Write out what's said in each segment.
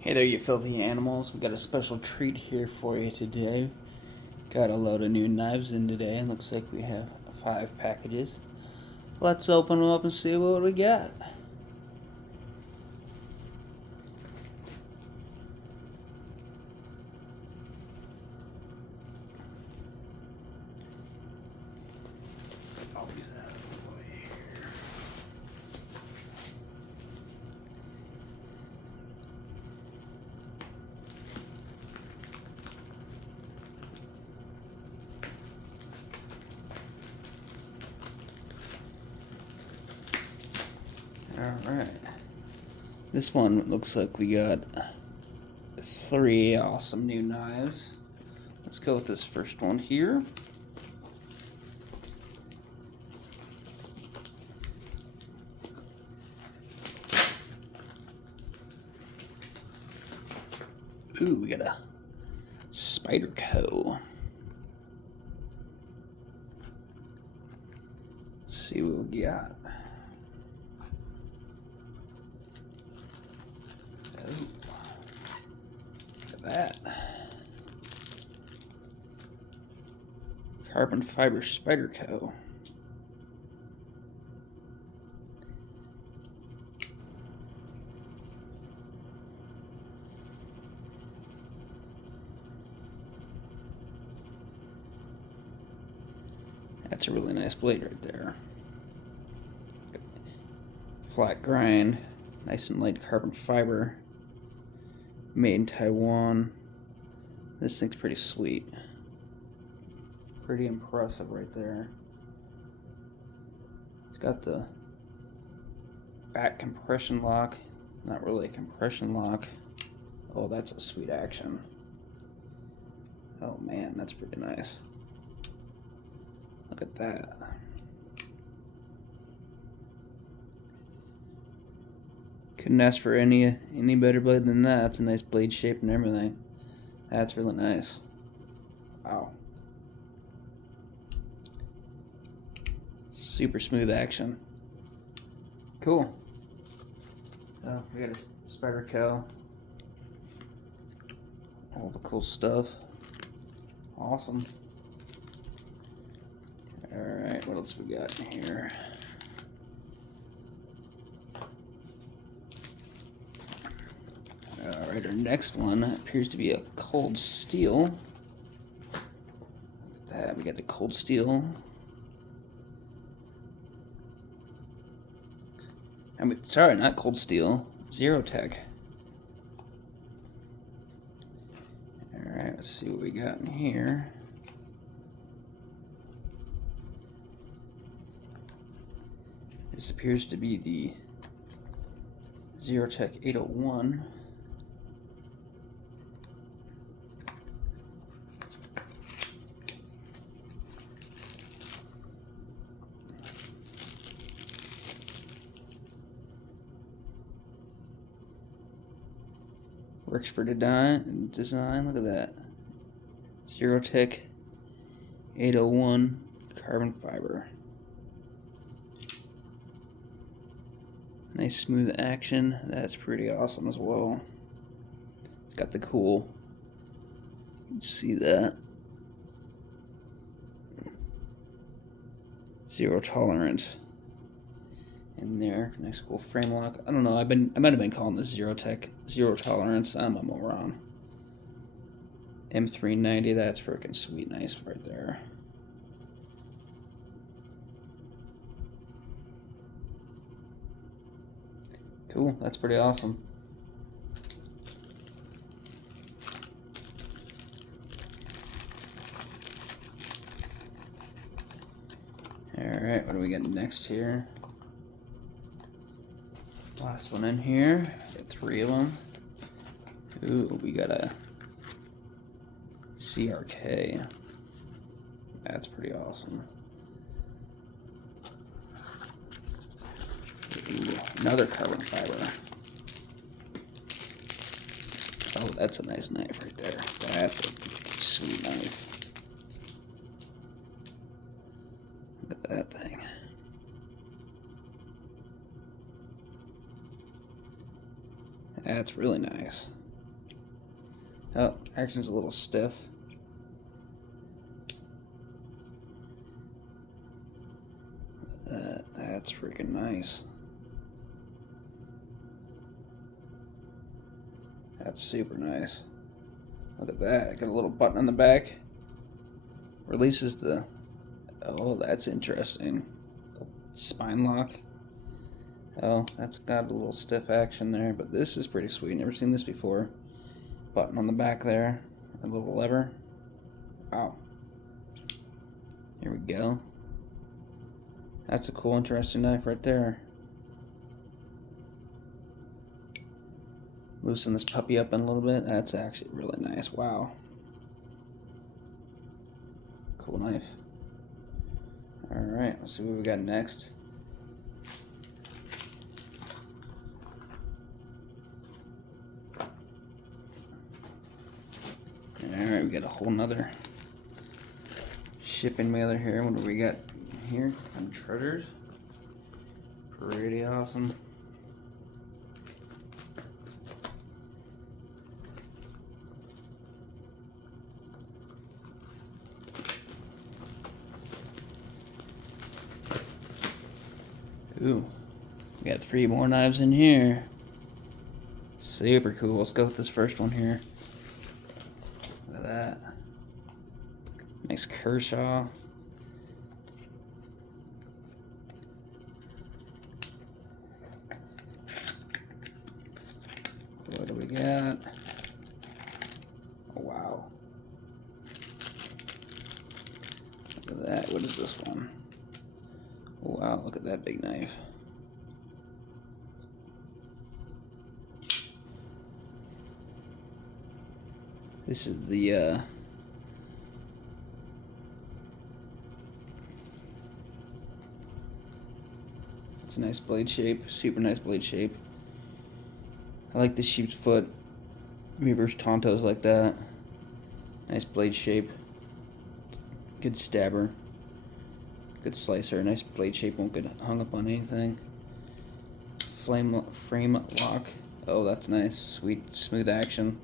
Hey there, you filthy animals. We got a special treat here for you today. Got a load of new knives in today, and looks like we have 5 packages. Let's open them up and see what we got. Alright. This one looks like we got 3 awesome new knives. Let's go with this first one here. Ooh, we got a Spyderco. Let's see what we got. Ooh. Look at that. Carbon fiber Spyderco. That's a really nice blade right there. Flat grind, nice and light carbon fiber. Made in Taiwan. This thing's pretty sweet. Pretty impressive right there. It's got the back compression lock. Not really a compression lock. Oh, that's a sweet action. Oh man, that's pretty nice. Look at that. Couldn't ask for any better blade than that. It's a nice blade shape and everything. That's really nice. Wow. Super smooth action. Cool. We got a Spyderco. All the cool stuff. Awesome. Alright, what else we got here? Alright, our next one appears to be a cold steel. Look at that, we got the cold steel. Sorry, not cold steel, Zerotech. Alright, let's see what we got in here. This appears to be the Zerotech 801. Works for design. Look at that. Zerotech 801 carbon fiber. Nice smooth action. That's pretty awesome as well. It's got the cool. You can see that. Zero tolerance in there. Nice cool frame lock. I don't know. I might have been calling this Zerotech zero tolerance. I'm a moron. M390. That's freaking sweet. Nice right there. Cool. That's pretty awesome. Alright, what do we got next here? Last one in here. Got 3 of them. Ooh, we got a CRK. That's pretty awesome. Ooh, another carbon fiber. Oh, that's a nice knife right there. That's a sweet knife. Look at that thing. That's really nice. Oh, action's a little stiff. That's freaking nice. That's super nice. Look at that. Got a little button on the back. Releases the... Oh, that's interesting. Spine lock. Oh, that's got a little stiff action there, but this is pretty sweet. Never seen this before. Button on the back there. A little lever. Wow. Here we go. That's a cool, interesting knife right there. Loosen this puppy up in a little bit. That's actually really nice. Wow. Cool knife. Alright, let's see what we got next. Alright, we got a whole nother shipping mailer here. What do we got here? Some treasures. Pretty awesome. Ooh, we got 3 more knives in here. Super cool. Let's go with this first one here. Look at that. Nice Kershaw. What do we got? Oh, wow. Look at that. What is this one? Oh, wow, look at that big knife. This is the it's a nice blade shape, super nice blade shape. I like the sheep's foot reverse tontos like that. Nice blade shape. Good stabber. Good slicer. Nice blade shape, won't get hung up on anything. Frame lock. Oh, that's nice. Sweet, smooth action.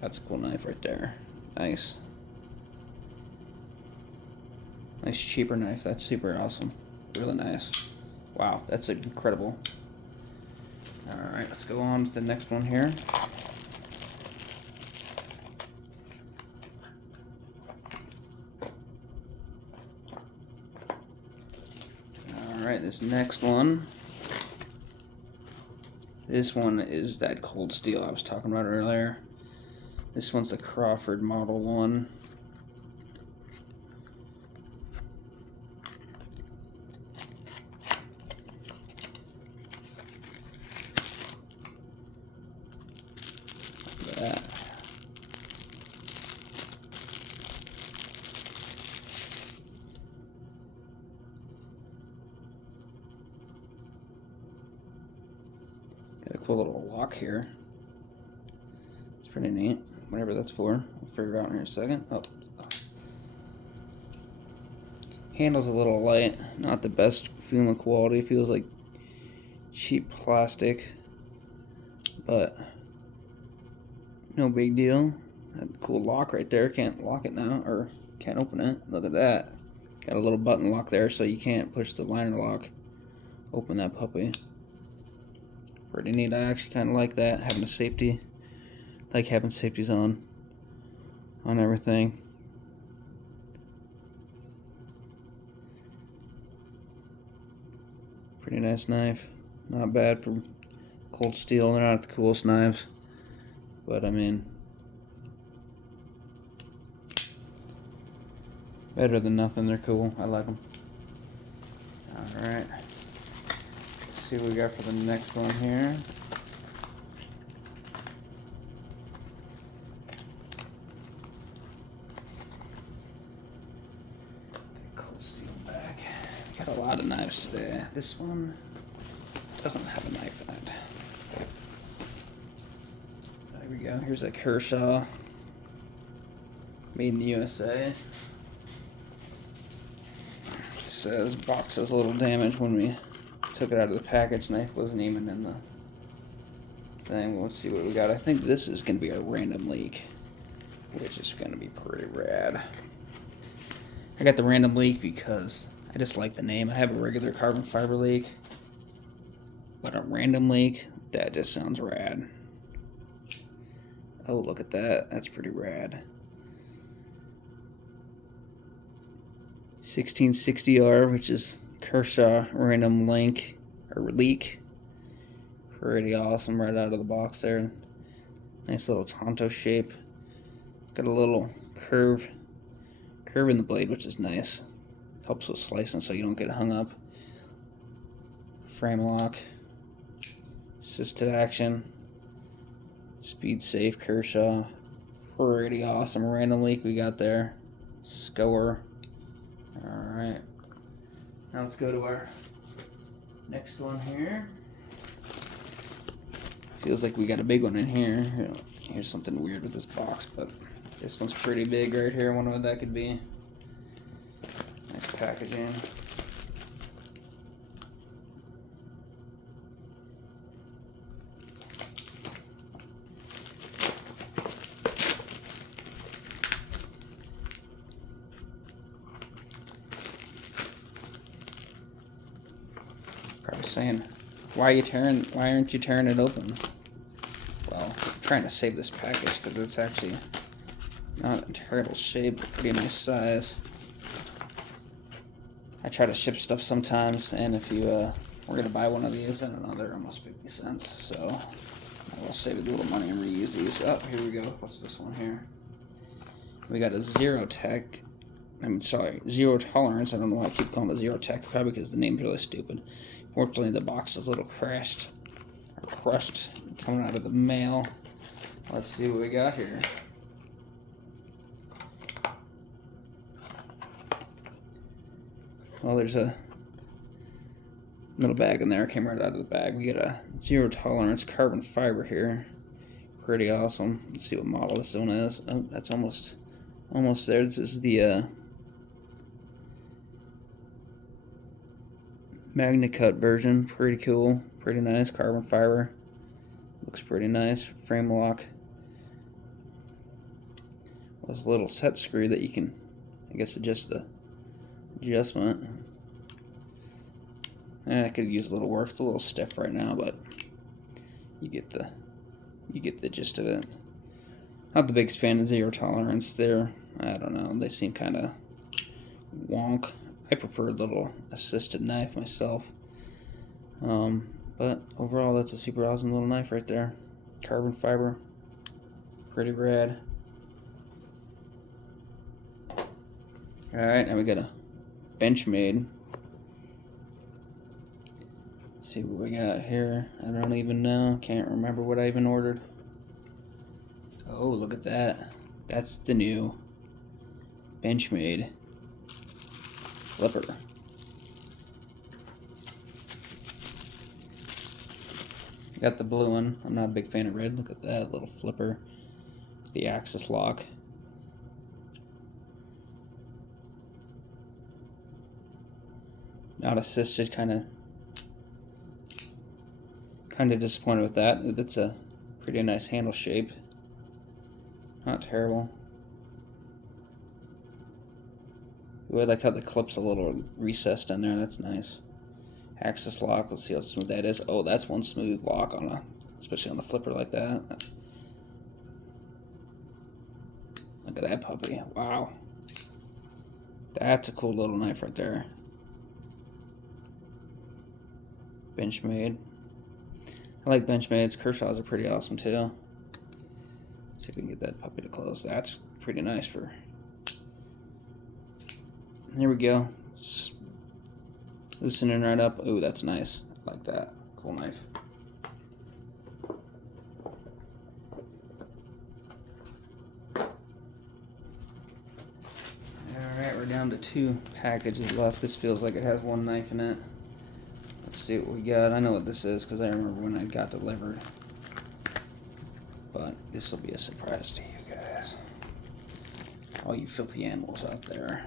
That's a cool knife right there. Nice. Nice cheaper knife. That's super awesome. Really nice. Wow, that's incredible. Alright, let's go on to the next one here. Alright, this next one. This one is that cold steel I was talking about earlier. This one's the Crawford Model 1. Look at that. Got a cool little lock here. It's pretty neat. Whatever that's for, we'll figure it out in a second. Oh. Handle's a little light, not the best feeling quality. Feels like cheap plastic, but no big deal. That cool lock right there. Can't lock it now, or can't open it. Look at that. Got a little button lock there, so you can't push the liner lock. Open that puppy. Pretty neat. I actually kind of like that, having a safety. Like having safeties on everything. Pretty nice knife. Not bad for cold steel. They're not the coolest knives, but I mean, better than nothing. They're cool. I like them. All right. Let's see what we got for the next one here. Got a lot of knives today. This one doesn't have a knife in it. There we go. Here's a Kershaw. Made in the USA. It says box was a little damaged when we took it out of the package. Knife wasn't even in the thing. Let's see what we got. I think this is going to be our random leak, which is going to be pretty rad. I got the random leak because I just like the name. I have a regular carbon fiber leak, but a random leak, that just sounds rad. Oh, look at that. That's pretty rad. 1660R, which is Kershaw random leak. Pretty awesome right out of the box there. Nice little Tonto shape. It's got a little curve in the blade, which is nice. Helps with slicing so you don't get hung up. Frame lock. Assisted action. Speed safe Kershaw. Pretty awesome random leak we got there. Score. Alright. Now let's go to our next one here. Feels like we got a big one in here. Here's something weird with this box, but this one's pretty big right here. I wonder what that could be. Nice packaging. Probably saying, why aren't you tearing it open? Well, I'm trying to save this package because it's actually not in terrible shape, but pretty nice size. I try to ship stuff sometimes, and if you were gonna buy one of these, I don't know, they're almost 50 cents, so I'll save a little money and reuse these. Oh, here we go. What's this one here? We got a Zero Tolerance. I don't know why I keep calling it Zero Tech, probably because the name's really stupid. Fortunately, the box is a little crushed coming out of the mail. Let's see what we got here. Well, there's a little bag in there. Came right out of the bag. We got a Zero Tolerance carbon fiber here. Pretty awesome. Let's see what model this one is. Oh, that's almost there. This is the MagnaCut version. Pretty cool. Pretty nice. Carbon fiber. Looks pretty nice. Frame lock. There's a little set screw that you can, I guess, adjust the adjustment. I could use a little work. It's a little stiff right now, but you get the gist of it. Not the biggest fan of Zero Tolerance. I don't know. They seem kind of wonk. I prefer a little assisted knife myself. But overall, that's a super awesome little knife right there. Carbon fiber. Pretty rad. Alright, now we got a Benchmade. Let's see what we got here. I don't even know. Can't remember what I even ordered. Oh, look at that. That's the new Benchmade flipper. I got the blue one. I'm not a big fan of red. Look at that little flipper. The axis lock. Not assisted, kind of disappointed with that. That's a pretty nice handle shape. Not terrible. Ooh, I like how the clip's a little recessed in there. That's nice. Axis lock. Let's see how smooth that is. Oh, that's one smooth lock especially on the flipper like that. Look at that puppy. Wow. That's a cool little knife right there. Benchmade. I like Benchmades. Kershaw's are pretty awesome too. Let's see if we can get that puppy to close. That's pretty nice for... There we go. It's loosening right up. Ooh, that's nice. I like that. Cool knife. Alright, we're down to 2 packages left. This feels like it has 1 knife in it. Let's see what we got. I know what this is because I remember when it got delivered. But this will be a surprise to you guys. All you filthy animals out there.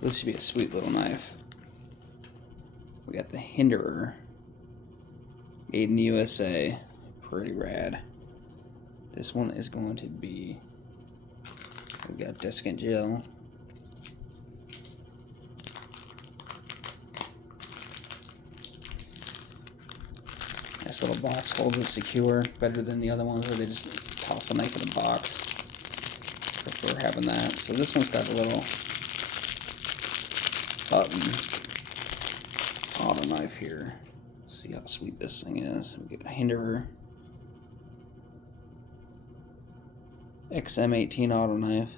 this should be a sweet little knife. We got the Hinderer. Made in the USA. Pretty rad. This one is going to be... We got desiccant gel. Nice little box, holds it secure. Better than the other ones where they just toss the knife in the box. Prefer having that. So this one's got a little button auto knife here. Let's see how sweet this thing is. We get a Hinderer XM18 auto knife.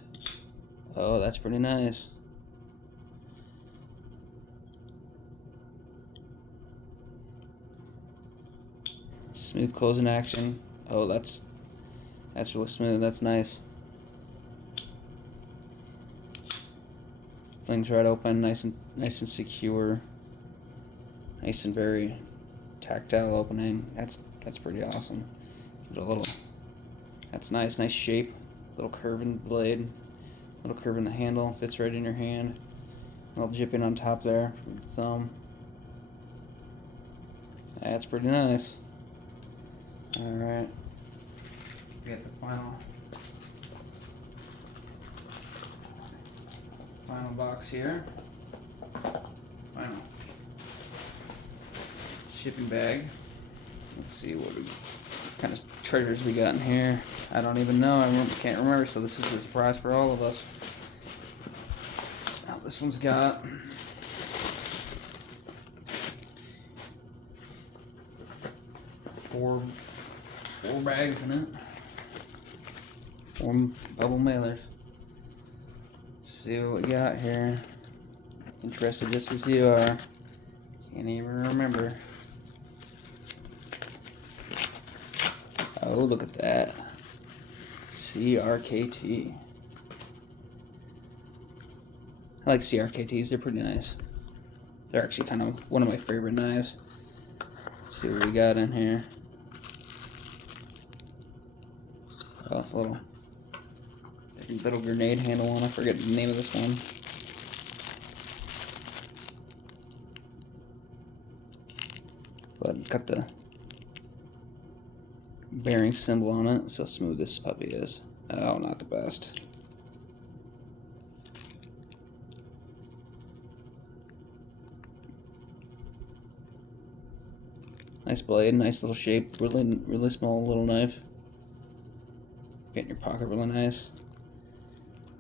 Oh, that's pretty nice. Smooth closing action. Oh, that's really smooth. That's nice. Flings right open, nice and secure. Nice and very tactile opening. That's pretty awesome. Give it a little. That's nice. Nice shape. Little curve in the blade. Little curve in the handle. Fits right in your hand. A little jipping on top there from the thumb. That's pretty nice. All right. We got the final box here. Final shipping bag. Let's see what kind of treasures we got in here. I don't even know. I can't remember. So this is a surprise for all of us. Now this one's got four bags in it. 4 bubble mailers. Let's see what we got here. Interested just as you are. Can't even remember. Oh, look at that. CRKT. I like CRKTs. They're pretty nice. They're actually kind of one of my favorite knives. Let's see what we got in here. Oh, it's a little grenade handle on. I forget the name of this one. But it's got the bearing symbol on it. So smooth this puppy is. Oh, not the best. Nice blade, nice little shape, really small little knife. Fit in your pocket really nice.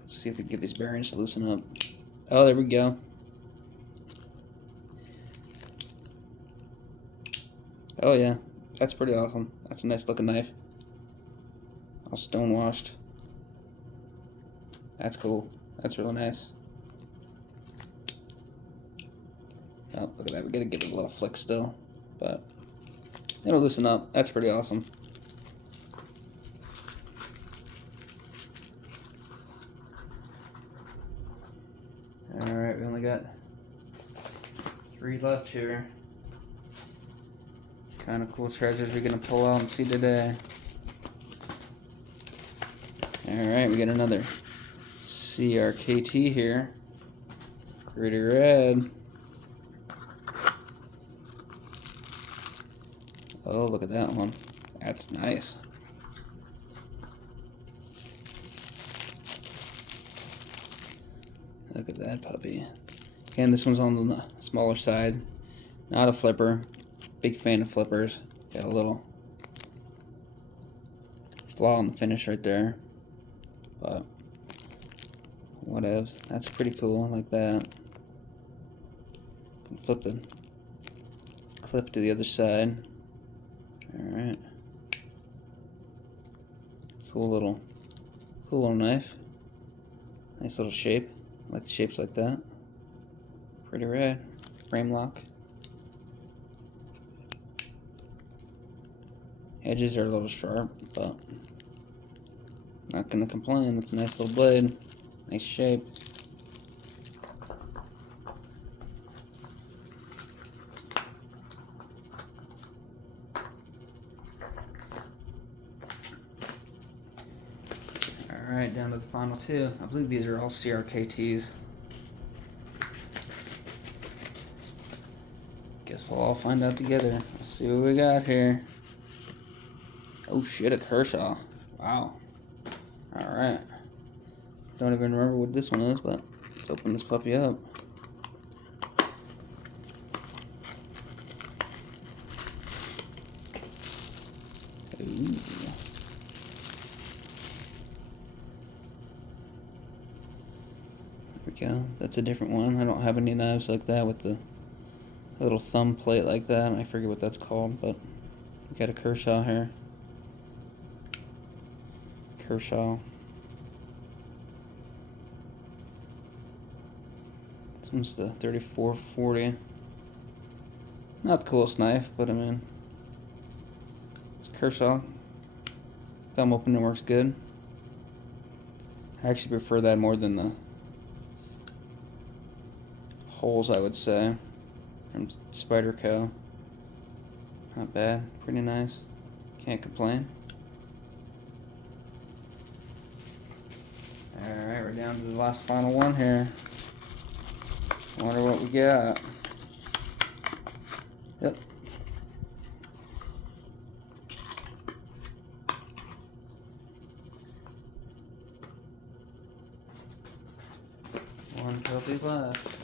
Let's see if they can get these bearings to loosen up. Oh, there we go. Oh yeah, that's pretty awesome. That's a nice looking knife. All stonewashed. That's cool. That's really nice. Oh, look at that. We gotta give it a little flick still, but it'll loosen up. That's pretty awesome. Alright, we only got 3 left here. Kind of cool treasures we're gonna pull out and see today. Alright, we got another CRKT here. Pretty red. Oh, look at that one. That's nice. Look at that puppy. Again, this one's on the smaller side. Not a flipper. Big fan of flippers. Got a little flaw in the finish right there. But whatevs. That's pretty cool. I like that. Flip the clip to the other side. Alright. Cool little knife. Nice little shape. I like the shapes like that. Pretty rad. Frame lock. Edges are a little sharp, but not gonna complain. That's a nice little blade. Nice shape. Alright, down to the final 2. I believe these are all CRKTs. Guess we'll all find out together. Let's see what we got here. Oh shit, a Kershaw. Wow. Alright. Don't even remember what this one is, but let's open this puppy up. Ooh. There we go. That's a different one. I don't have any knives like that with the little thumb plate like that. I forget what that's called, but we got a Kershaw here. Kershaw. This one's the 3440. Not the coolest knife, but I mean, it's Kershaw. Thumb opener works good. I actually prefer that more than the holes, I would say, from Spider Co. Not bad, pretty nice. Can't complain. Alright, we're down to the last final one here. Wonder what we got. Yep. One puppy left.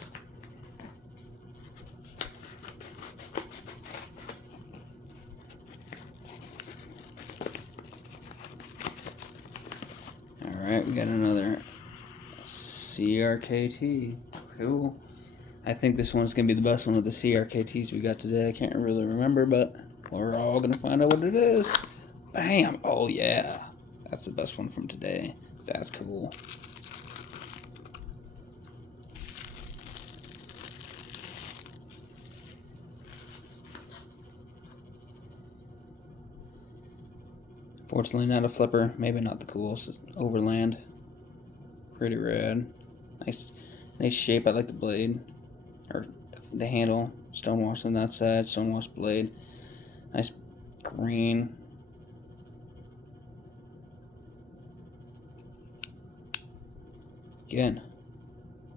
Alright, we got another CRKT. Cool. I think this one's going to be the best one of the CRKTs we got today. I can't really remember, but we're all going to find out what it is. Bam! Oh, yeah. That's the best one from today. That's cool. Fortunately, not a flipper. Maybe not the coolest. Just overland. Pretty rad. Nice shape. I like the blade. Or the handle. Stonewashed on that side. Stonewashed blade. Nice green. Again.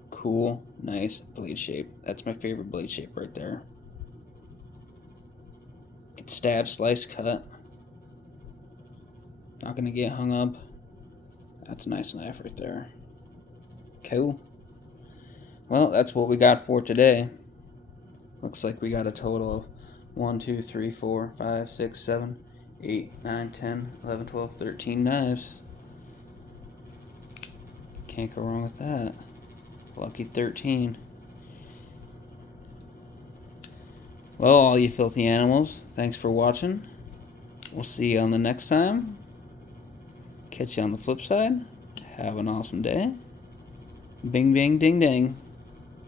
Cool. Nice blade shape. That's my favorite blade shape right there. Get stab, slice, cut. Not gonna get hung up. That's a nice knife right there. Cool. Well, that's what we got for today. Looks like we got a total of 1, 2, 3, 4, 5, 6, 7, 8, 9, 10, 11, 12, 13 knives. Can't go wrong with that. Lucky 13. Well, all you filthy animals, thanks for watching. We'll see you on the next time. Catch you on the flip side. Have an awesome day. Bing, bing, ding, ding.